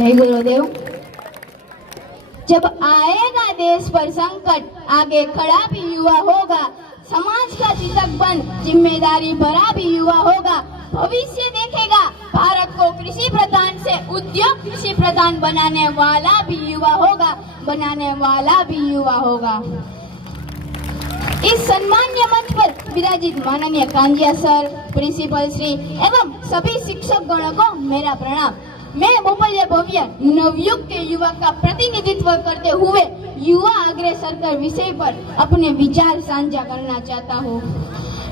जय गुरुदेव। जब आएगा देश पर संकट, आगे खड़ा भी युवा होगा। समाज का चितक बन जिम्मेदारी भरा भी युवा होगा। भविष्य देखेगा भारत को कृषि प्रधान से उद्योग कृषि प्रधान बनाने वाला भी युवा होगा, बनाने वाला भी युवा होगा। इस सम्मान्य मंच पर विराजित माननीय कांजिया सर, प्रिंसिपल श्री एवं सभी शिक्षक गणों को मेरा प्रणाम। मैं बहुल्य भव्य नवयुग के युवा का प्रतिनिधित्व करते हुए युवा अग्रसर कर विषय पर अपने विचार साझा करना चाहता हूँ।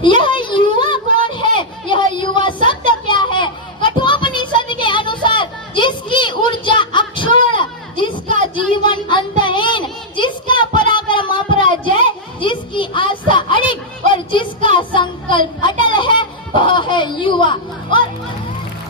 यह युवा कौन है? यह युवा शब्द क्या है? कठोपनिषद के अनुसार जिसकी ऊर्जा अक्षुण्ण, जिसका जीवन अंतहीन, जिसका पराक्रम अपराजय, जिसकी आस्था अड़िग और जिसका संकल्प अटल है, वह है युवा।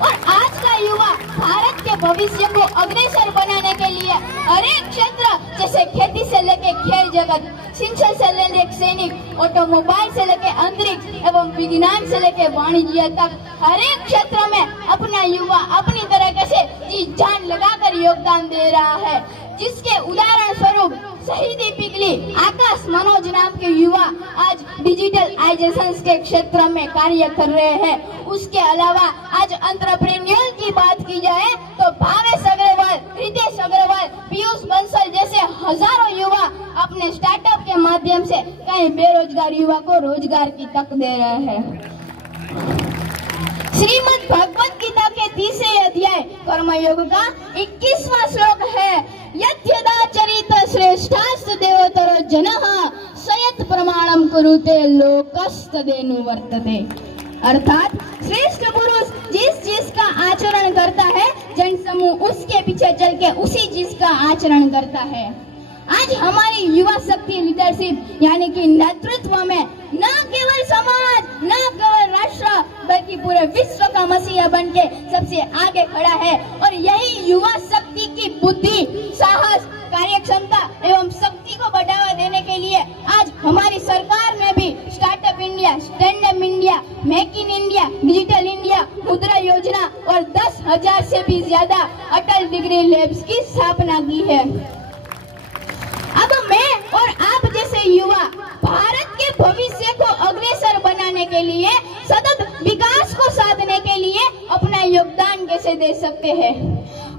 और आज का युवा भारत के भविष्य को अग्रसर बनाने के लिए हर एक क्षेत्र, जैसे खेती से लेकर खेल जगत, सिंचाई से लेकर सैनिक, ऑटोमोबाइल से लेकर अंतरिक्ष एवं विज्ञान से लेकर वाणिज्य तक, हर एक क्षेत्र में अपना युवा अपनी तरीके से जी जान लगाकर योगदान दे रहा है। जिसके उदाहरण स्वरूप शहीदी पिगली आकाश मनोज नाम के युवा आज डिजिटलाइजेशन के क्षेत्र में कार्य कर रहे हैं। उसके अलावा आज एंटरप्रेन्योर की बात की जाए तो भावेश अग्रवाल, रितेश अग्रवाल, पीयूष बंसल जैसे हजारों युवा अपने स्टार्टअप के माध्यम से कई बेरोजगार युवा को रोजगार की तक दे रहे हैं। श्रीमद् भगवत गीता के 30वें अध्याय कर्मयोग का 21वां श्लोक है, यद्यदा चरित श्रेष्ठास्त देवतरो जनः सयत प्रमाणम कुरुते लोकस्तदेनु वर्तते। अर्थात श्रेष्ठ पुरुष जिस चीज का आचरण करता है, जन समूह उसके पीछे चल के उसी चीज का आचरण करता है। आज हमारी युवा शक्ति लीडरशिप यानी कि नेतृत्व में न केवल समाज, न केवल राष्ट्र, बल्कि पूरे विश्व का मसीहा बन के सबसे आगे खड़ा है। और यही युवा शक्ति की बुद्धि, साहस, कार्यक्षमता एवं शक्ति को बढ़ावा देने के लिए आज हमारी सरकार ने भी startup India, stand up India, make in India, digital India, मुद्रा योजना और 10,000 से भी ज्यादा अटल डिग्री लैब्स की स्थापना की है। अब मैं और आप जैसे युवा भारत के भविष्य को अग्रसर बनाने के लिए, सतत विकास को साधने के लिए अपना योगदान कैसे दे सकते हैं?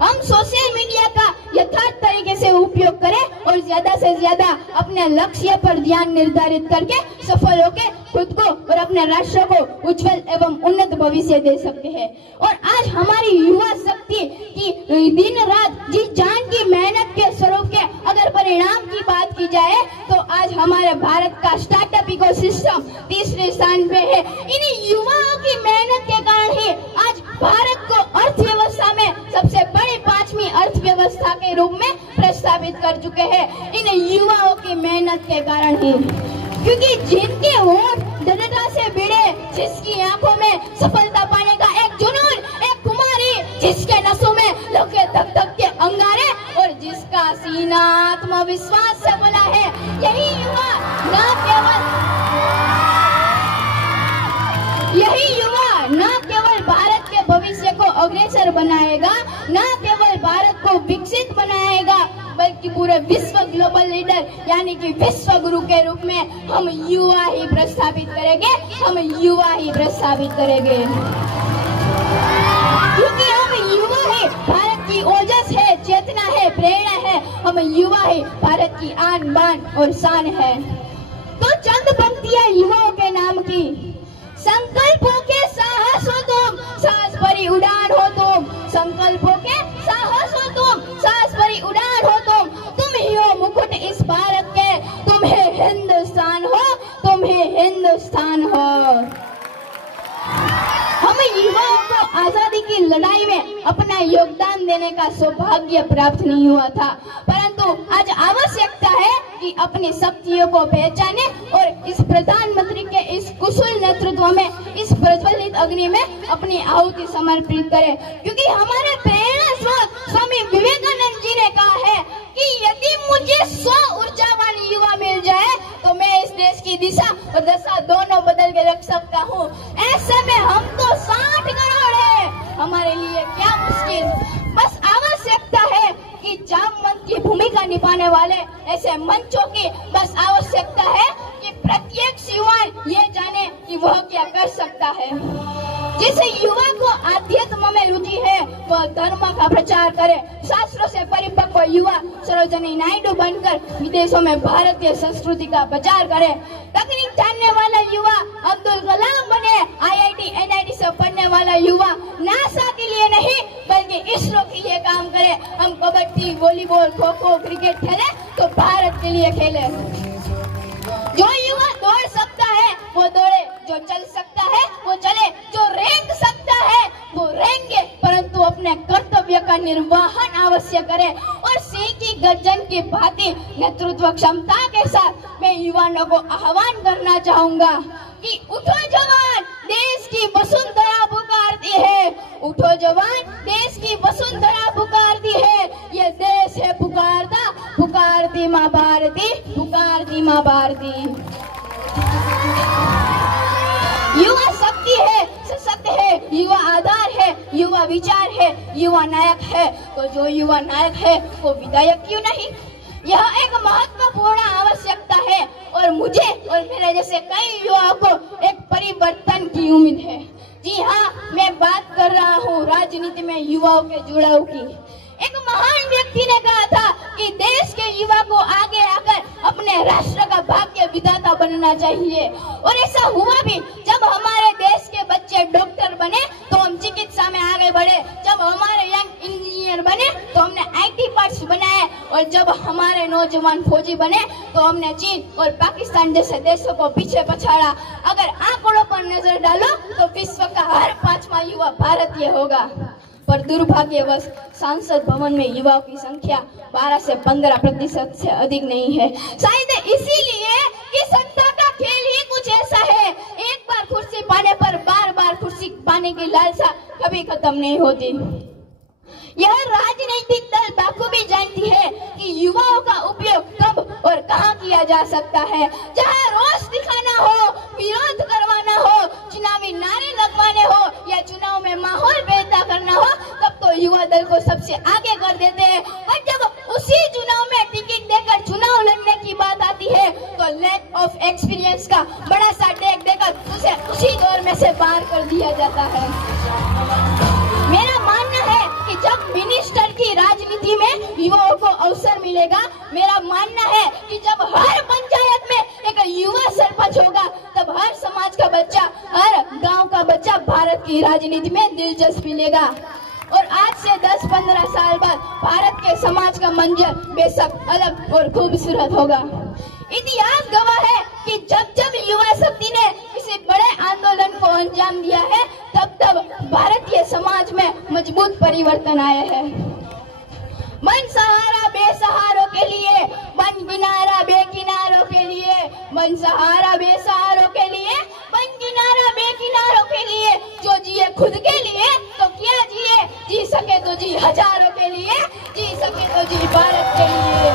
हम सोशल मीडिया का यथार्थ तरीके से उपयोग करें और ज्यादा से ज्यादा अपने लक्ष्य पर ध्यान निर्धारित करके सफल होकर खुद को और अपने राष्ट्र को उज्जवल एवं उन्नत भविष्य दे सकते हैं। और आज हमारी युवा शक्ति की दिन रात जी जान की मेहनत के स्वरूप के अगर परिणाम की बात की जाए तो आज हमारे भारत का स्टार्टअप इकोसिस्टम 3रे स्थान पे है। इन युवाओं की मेहनत के कारण ही आज भारत को अर्थव्यवस्था में सबसे बड़ी 5वीं अर्थव्यवस्था के रूप में प्रस्तावित कर चुके हैं, इन युवाओं की मेहनत के कारण ही। क्योंकि जिनके होठ दृढ़ता से भिड़े, जिसकी आंखों में सफलता पाने का एक जुनून, एक कुमारी, जिसके नसों में लौके धक धक के अंगारे और जिसका सीना आत्मविश्वास से भरा है, यही युवा न केवल भारत के भविष्य को अग्रसर बनाएगा, न केवल भारत को विकसित बनाएगा, बल्कि पूरे विश्व ग्लोबल लीडर यानी कि विश्व गुरु के रूप में हम युवा ही प्रस्थापित करेंगे, हम युवा ही प्रस्थापित करेंगे। क्योंकि हम युवा ही भारत की ओजस है, चेतना है, प्रेरणा है, हम युवा ही भारत की आन बान और शान है। तो चंद पंक्तियां युवाओं के नाम की। संकल्पों के साहस हो तुम, साहस भरी उड़ान हो तुम, संकल्पों के साहस हो तुम, साहस भरी उड़ान हो तुम ही हो मुकुट इस भारत के, तुम्हें हिंदुस्तान हो, तुम्हें हिंदुस्तान हो। हमें युवाओं को आजादी की लड़ाई में अपना योगदान देने का सौभाग्य प्राप्त नहीं हुआ था, परंतु आज आवश्यकता है कि अपनी शक्तियों को पहचाने और इस प्रधानमंत्री के इस कुशल नेतृत्व में, इस प्रज्वलित अग्नि में अपनी आहुति समर्पित करें। क्योंकि हमारे प्रेरणा स्रोत स्वामी विवेकानंद जी ने कहा है कि यदि मुझे 100 ऊर्जावान युवा मिल जाए तो मैं इस देश की दिशा और दशा दोनों बदल के रख सकता हूँ। ऐसे में हम तो 60 करोड़ है, हमारे लिए क्या मुश्किल। बस आवश्यकता निभाने वाले ऐसे मंचों की बस आवश्यकता है कि प्रत्येक युवा ये जाने कि वह क्या कर सकता है। जिस युवा को आध्यात्म में रुचि है वह धर्म का प्रचार करे, शास्त्रों से परिपक्व युवा सरोजिनी नायडू बनकर विदेशों में भारतीय संस्कृति का प्रचार करे। तकनीक जानने वाला युवा अब्दुल कलाम बने, IIT NIT से पढ़ने वाला युवा नासा के लिए नहीं बल्कि इसरो के लिए काम करे। हम कबड्डी, वॉलीबॉल, खो खो, क्रिकेट खेले तो भारत के लिए खेले। जो युवा दौड़ सकता है वो दौड़े, जो चल सकता है वो चले, जो रेंग सकता है वो रेंगे, परंतु अपने कर्तव्य का निर्वहन अवश्य करे। और सिंह की गर्जन की भांति नेतृत्व क्षमता के साथ मैं युवाओं को आह्वान करना चाहूंगा कि उठो जवान, देश की वसुंधरा पुकारती है। उठो जवान, देश की वसुंधरा पुकारती है। ये देश है पुकारता, पुकारती माँ भारती, पुकारती माँ भारती। युवा शक्ति है, सशक्त है, युवा आधार है, युवा विचार है, युवा नायक है। तो जो युवा नायक है वो विधायक क्यों नहीं? यह एक महत्वपूर्ण आवश्यकता है और मुझे और मेरे जैसे कई युवाओं को एक परिवर्तन की उम्मीद है। जी हाँ, मैं बात कर रहा हूँ राजनीति में युवाओं के जुड़ाव की। एक महान व्यक्ति ने कहा था कि देश के युवा को आगे आकर अपने राष्ट्र का भाग्य विधाता बनना चाहिए। और ऐसा हुआ भी। जब हमारे देश के बच्चे डॉक्टर बने तो हम चिकित्सा में आगे बढ़े, जब हमारे यंग इंजीनियर बने तो हमने IT पार्ट्स बनाए, और जब हमारे नौजवान फौजी बने तो हमने चीन और पाकिस्तान जैसे देशों को पीछे पछाड़ा। अगर आंकड़ों पर नजर डालो तो विश्व का हर 5वां युवा भारतीय होगा, पर दुर्भाग्यवश संसद भवन में युवाओं की संख्या 12 से 15% से अधिक नहीं है। शायद इसीलिए कि सत्ता का खेल ही कुछ ऐसा है, एक बार कुर्सी पाने पर बार बार कुर्सी पाने की लालसा कभी खत्म नहीं होती। यह राजनीतिक दल बखूबी जानती है कि युवाओं का उपयोग कब और कहां किया जा सकता है। जहां रोष दिखाना हो, विरोध करवाना हो, चुनावी नारे लगवाने हो या चुनाव में माहौल पैदा करना हो, तब तो युवा दल को सबसे आगे कर देते हैं। और जब उसी चुनाव में टिकट देकर चुनाव लड़ने की बात आती है तो लैक ऑफ एक्सपीरियंस का बड़ा सा टैग देकर उसे उसी दौर में से बाहर कर दिया जाता है। मेरा मानना है कि जब मिनिस्टर की राजनीति में युवाओं को अवसर मिलेगा, मेरा मानना है कि जब हर पंचायत में एक युवा सरपंच होगा, तब हर समाज का बच्चा, हर गांव का बच्चा भारत की राजनीति में दिलचस्पी लेगा। और आज से 10-15 साल बाद भारत के समाज का मंजर बेशक अलग और खूबसूरत होगा। इतिहास गवाह है कि जब जब युवा शक्ति ने किसी बड़े आंदोलन को अंजाम दिया है, तब तब भारतीय समाज में मजबूत परिवर्तन आए हैं। बन सहारा बेसहारों के लिए, बन किनारा बेकिनारों के लिए, बन सहारा बेसहारों के लिए, बन किनारा बेकिनारों के लिए। जो जिए खुद के लिए तो क्या जिए, जी सके तो जी हजारों के लिए, जी सके तो जी भारत के लिए।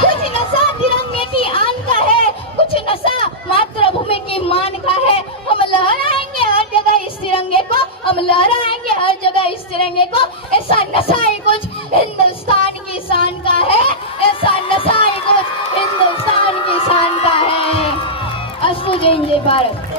कुछ नशा तिरंगे की आन का है, कुछ नशा मातृभूमि की मान का है। हम लहराएंगे हर जगह इस तिरंगे को, हम लहराएंगे हर जगह इस तिरंगे को। ऐसा नशा ही कुछ हिंदुस्तान की शान का है, ऐसा नशा ही कुछ हिंदुस्तान की शान का है। अस्तु, जय हिंद, जय भारत।